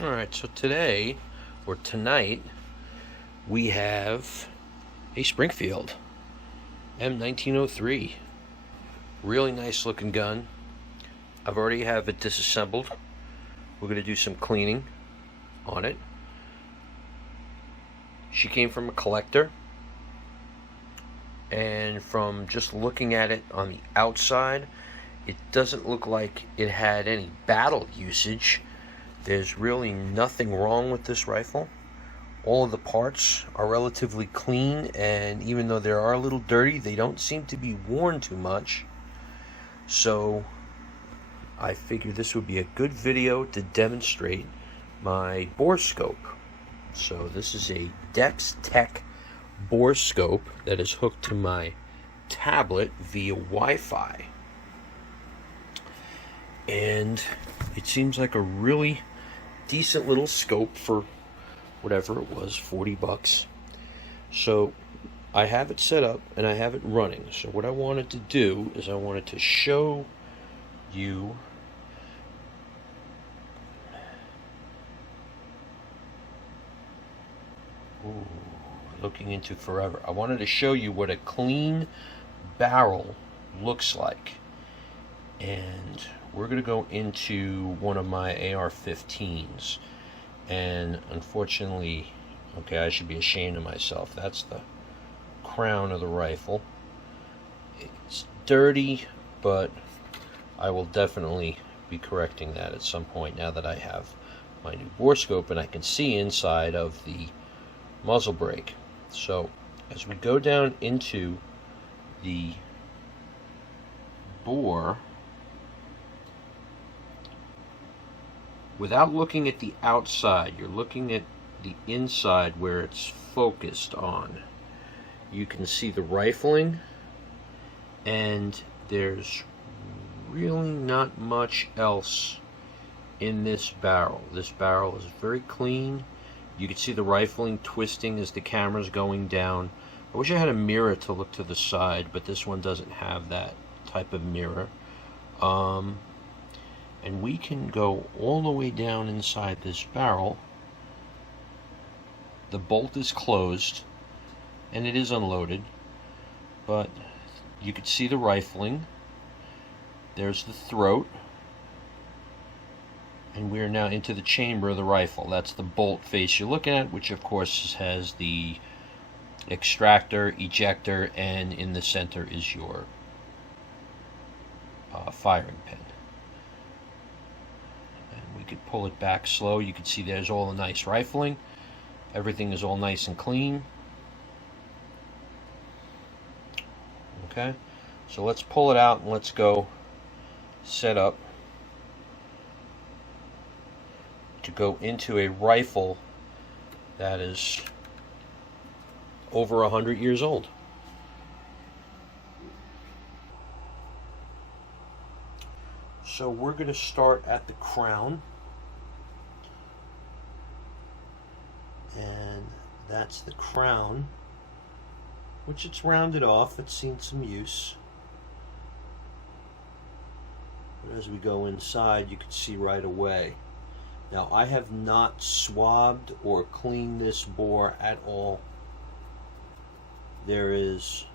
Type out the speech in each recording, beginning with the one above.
Alright, so today, or tonight, we have a Springfield M1903. Really nice looking gun. I've already have it disassembled. We're going to do some cleaning on it. She came from a collector, and from just looking at it on the outside, it doesn't look like it had any battle usage. There's really nothing wrong with this rifle. All of the parts are relatively clean, and even though they are a little dirty, they don't seem to be worn too much. So I figured this would be a good video to demonstrate my Borescope. So this is a Depstech Borescope that is hooked to my tablet via Wi-Fi. And it seems like a really decent little scope for whatever it was, 40 bucks. So I have it set up and I have it running. So what I wanted to do is I wanted to show you looking into forever. I wanted to show you what a clean barrel looks like. And we're going to go into one of my AR-15s. And unfortunately, okay, I should be ashamed of myself. That's the crown of the rifle. It's dirty, but I will definitely be correcting that at some point now that I have my new Borescope and I can see inside of the muzzle brake. So as we go down into the bore, without looking at the outside, you're looking at the inside where it's focused on. You can see the rifling, and there's really not much else in this barrel. This barrel is very clean. You can see the rifling twisting as the camera's going down. I wish I had a mirror to look to the side, but this one doesn't have that type of mirror. And we can go all the way down inside this barrel. The bolt is closed and it is unloaded, but you can see the rifling. There's the throat, and we are now into the chamber of the rifle. That's the bolt face you're looking at, which of course has the extractor, ejector, and in the center is your firing pin. We could pull it back slow. You can see there's all the nice rifling. Everything is all nice and clean. Okay, so let's pull it out and let's go set up to go into a rifle that is over 100 years old. So we're going to start at the crown, and that's the crown, which it's rounded off. It's seen some use, but as we go inside, you can see right away. Now, I have not swabbed or cleaned this bore at all. There is,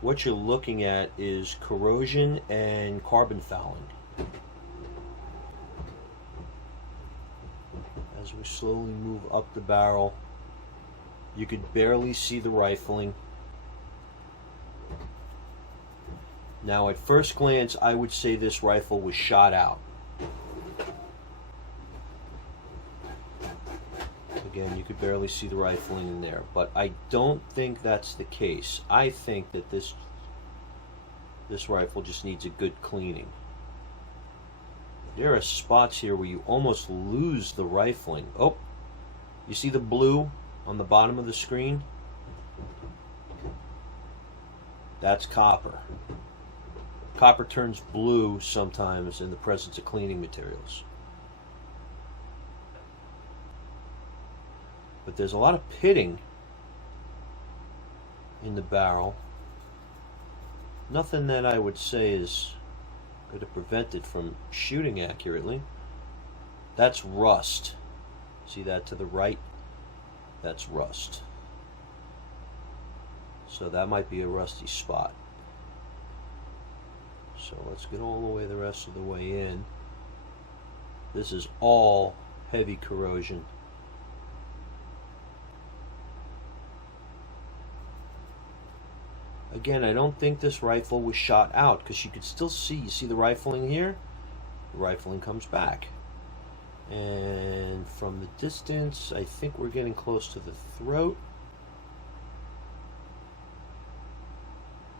what you're looking at is corrosion and carbon fouling. As we slowly move up the barrel, you could barely see the rifling. Now, at first glance, I would say this rifle was shot out. Again, you could barely see the rifling in there, but I don't think that's the case. I think that this rifle just needs a good cleaning. There are spots here where you almost lose the rifling. Oh, you see the blue on the bottom of the screen? That's copper. Copper turns blue sometimes in the presence of cleaning materials. But there's a lot of pitting in the barrel. Nothing that I would say is going to prevent it from shooting accurately. That's rust. See that to the right? That's rust. So that might be a rusty spot. So let's get all the way the rest of the way in. This is all heavy corrosion. Again, I don't think this rifle was shot out, because you can still see, you see the rifling here? The rifling comes back. And from the distance, I think we're getting close to the throat.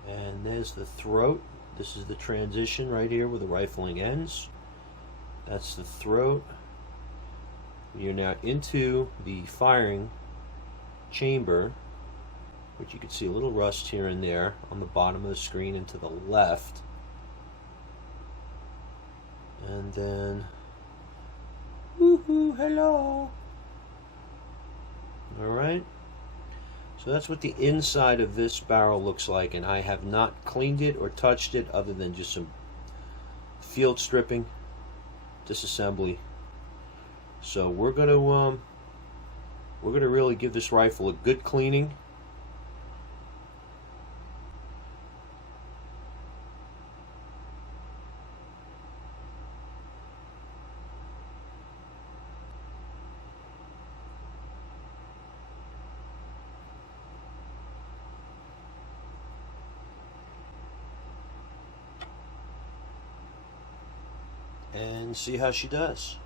And there's the throat. This is the transition right here where the rifling ends. That's the throat. You're now into the firing chamber, which you can see a little rust here and there on the bottom of the screen and to the left. And then, woohoo, hello. Alright. So that's what the inside of this barrel looks like, and I have not cleaned it or touched it other than just some field stripping, disassembly. So we're gonna really give this rifle a good cleaning. And see how she does.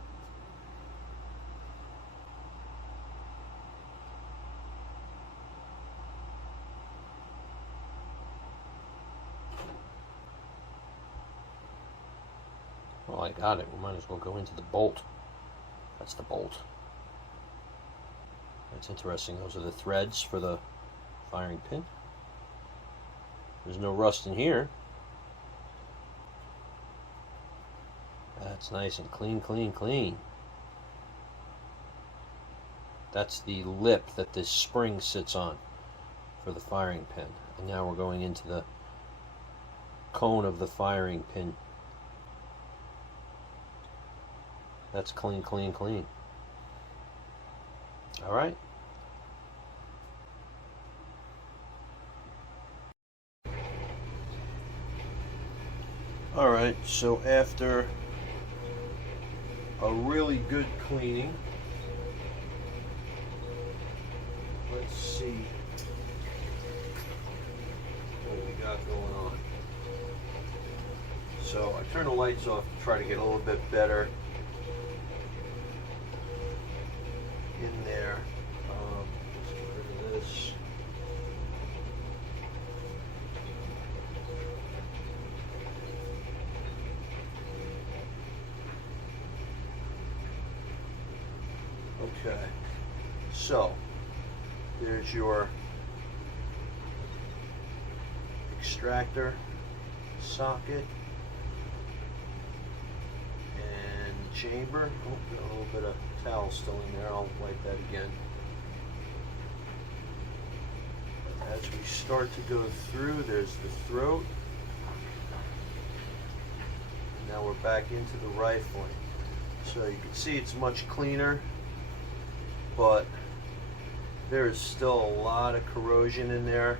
Well, I got it. We might as well go into the bolt. That's the bolt. That's interesting. Those are the threads for the firing pin. There's no rust in here. That's nice and clean, clean, clean. That's the lip that this spring sits on for the firing pin. And now we're going into the cone of the firing pin. That's clean, clean, clean. All right. All right, so after a really good cleaning, let's see what we got going on. So I turn the lights off to try to get a little bit better in there. Let's get rid of this. Okay, so there's your extractor socket and chamber. Oh, got a little bit of towel still in there. I'll wipe that again. As we start to go through, there's the throat. And now we're back into the rifling. So you can see it's much cleaner, but there is still a lot of corrosion in there.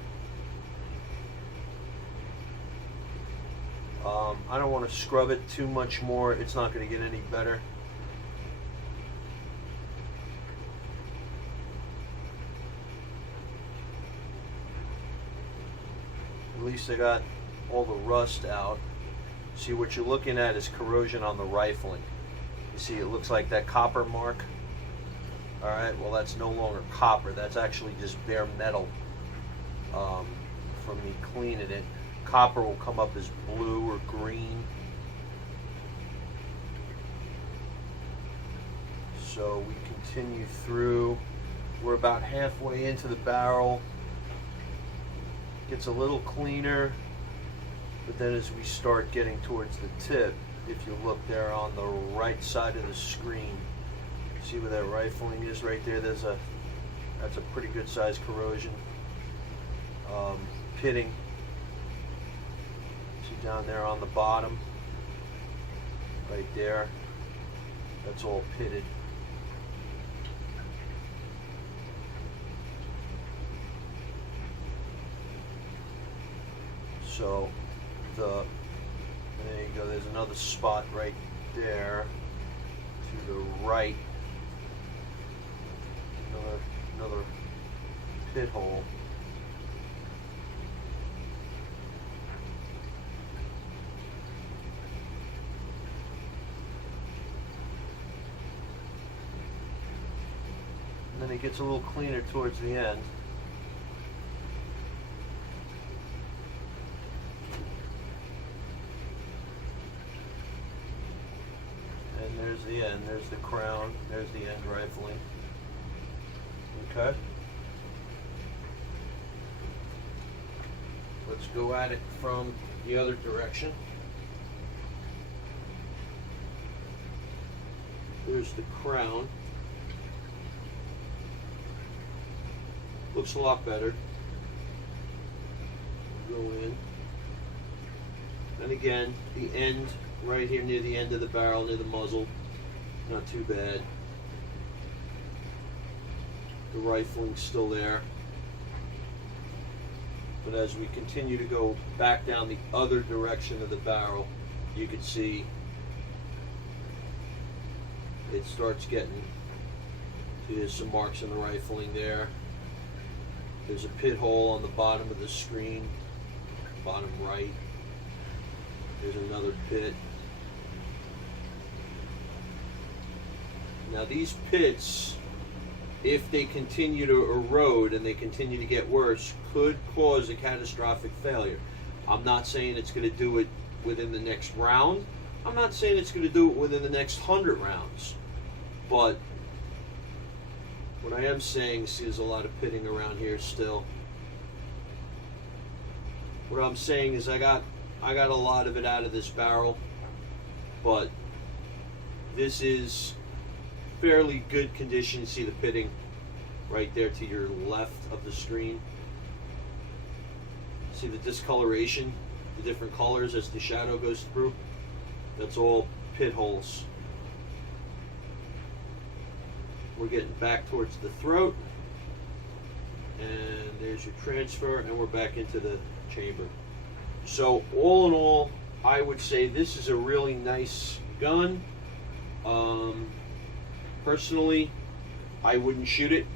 I don't want to scrub it too much more. It's not going to get any better. At least I got all the rust out. See, what you're looking at is corrosion on the rifling. You see, it looks like that copper mark. All right, well, that's no longer copper. That's actually just bare metal from me cleaning it. Copper will come up as blue or green. So we continue through. We're about halfway into the barrel. Gets a little cleaner, but then as we start getting towards the tip, if you look there on the right side of the screen, see where that rifling is right there? That's a pretty good size corrosion. Pitting. See down there on the bottom, right there. That's all pitted. So there you go, there's another spot right there to the right, another pit hole. And then it gets a little cleaner towards the end. And there's the end, there's the crown, there's the end rifling. Okay. Let's go at it from the other direction. There's the crown. Looks a lot better. Go in. And again, the end, right here near the end of the barrel, near the muzzle, not too bad. The rifling's still there. But as we continue to go back down the other direction of the barrel, you can see it starts getting, see there's some marks in the rifling there. There's a pit hole on the bottom of the screen, bottom right. There's another pit. Now these pits, if they continue to erode and they continue to get worse, could cause a catastrophic failure. I'm not saying it's going to do it within the next round. I'm not saying it's going to do it within the next 100 rounds. But what I am saying, see there's a lot of pitting around here still. What I'm saying is I got a lot of it out of this barrel, but this is fairly good condition. See the pitting right there to your left of the screen. See the discoloration, the different colors as the shadow goes through. That's all pit holes. We're getting back towards the throat, and there's your transfer, and we're back into the chamber. So all in all, I would say this is a really nice gun. Personally, I wouldn't shoot it.